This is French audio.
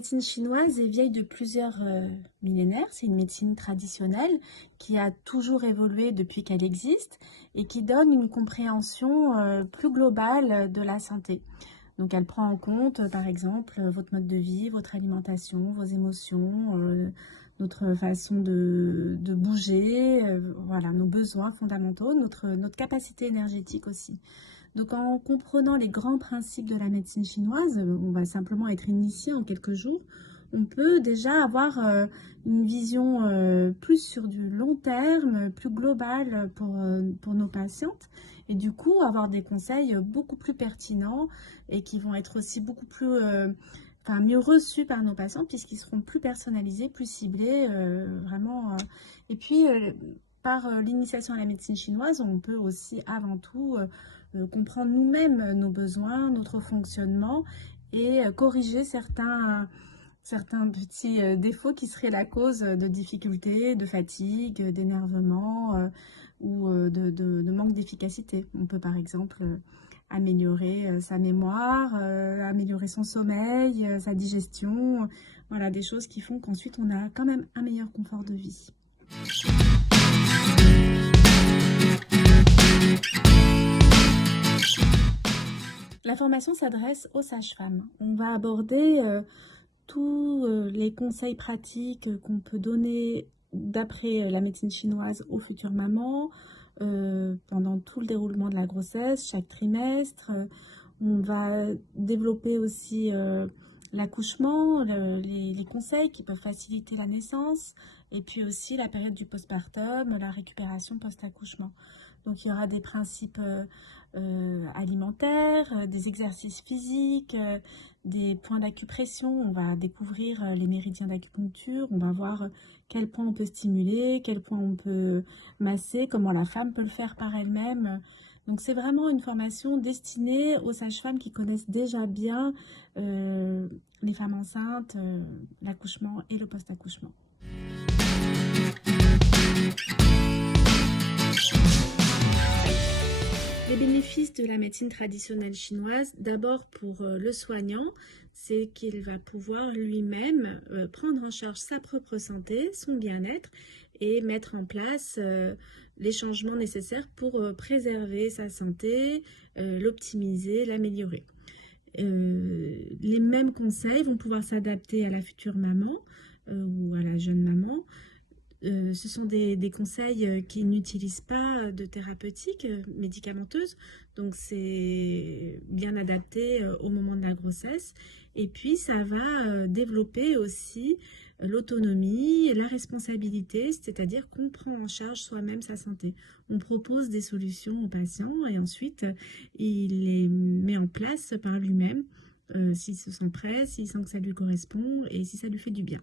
médecine chinoise est vieille de plusieurs millénaires. C'est une médecine traditionnelle qui a toujours évolué depuis qu'elle existe et qui donne une compréhension plus globale de la santé. Donc elle prend en compte, par exemple, votre mode de vie, votre alimentation, vos émotions, notre façon de bouger, voilà, nos besoins fondamentaux, notre capacité énergétique aussi. Donc en comprenant les grands principes de la médecine chinoise, on va simplement être initié en quelques jours, on peut déjà avoir une vision plus sur du long terme, plus globale pour nos patientes et du coup avoir des conseils beaucoup plus pertinents et qui vont être aussi beaucoup plus, mieux reçus par nos patients puisqu'ils seront plus personnalisés, plus ciblés, vraiment. Et puis par l'initiation à la médecine chinoise, on peut aussi avant tout comprendre nous-mêmes nos besoins, notre fonctionnement et corriger certains petits défauts qui seraient la cause de difficultés, de fatigue, d'énervement ou de manque d'efficacité. On peut par exemple améliorer sa mémoire, améliorer son sommeil, sa digestion, voilà des choses qui font qu'ensuite on a quand même un meilleur confort de vie. La formation s'adresse aux sages-femmes. On va aborder tous les conseils pratiques qu'on peut donner d'après la médecine chinoise aux futures mamans pendant tout le déroulement de la grossesse, chaque trimestre. On va développer aussi l'accouchement, les conseils qui peuvent faciliter la naissance et puis aussi la période du postpartum, la récupération post-accouchement. Donc il y aura des principes alimentaires, des exercices physiques, des points d'acupression. On va découvrir les méridiens d'acupuncture, on va voir quel point on peut stimuler, quel point on peut masser, comment la femme peut le faire par elle-même. Donc c'est vraiment une formation destinée aux sages-femmes qui connaissent déjà bien les femmes enceintes, l'accouchement et le post-accouchement. Les bénéfices de la médecine traditionnelle chinoise, d'abord pour le soignant, c'est qu'il va pouvoir lui-même prendre en charge sa propre santé, son bien-être et mettre en place les changements nécessaires pour préserver sa santé, l'optimiser, l'améliorer. Les mêmes conseils vont pouvoir s'adapter à la future maman ou à la jeune maman. Ce sont des conseils qui n'utilisent pas de thérapeutique médicamenteuse, donc c'est bien adapté au moment de la grossesse. Et puis ça va développer aussi l'autonomie, la responsabilité, c'est-à-dire qu'on prend en charge soi-même sa santé. On propose des solutions aux patients et ensuite il les met en place par lui-même s'il se sent prêt, s'il sent que ça lui correspond et si ça lui fait du bien.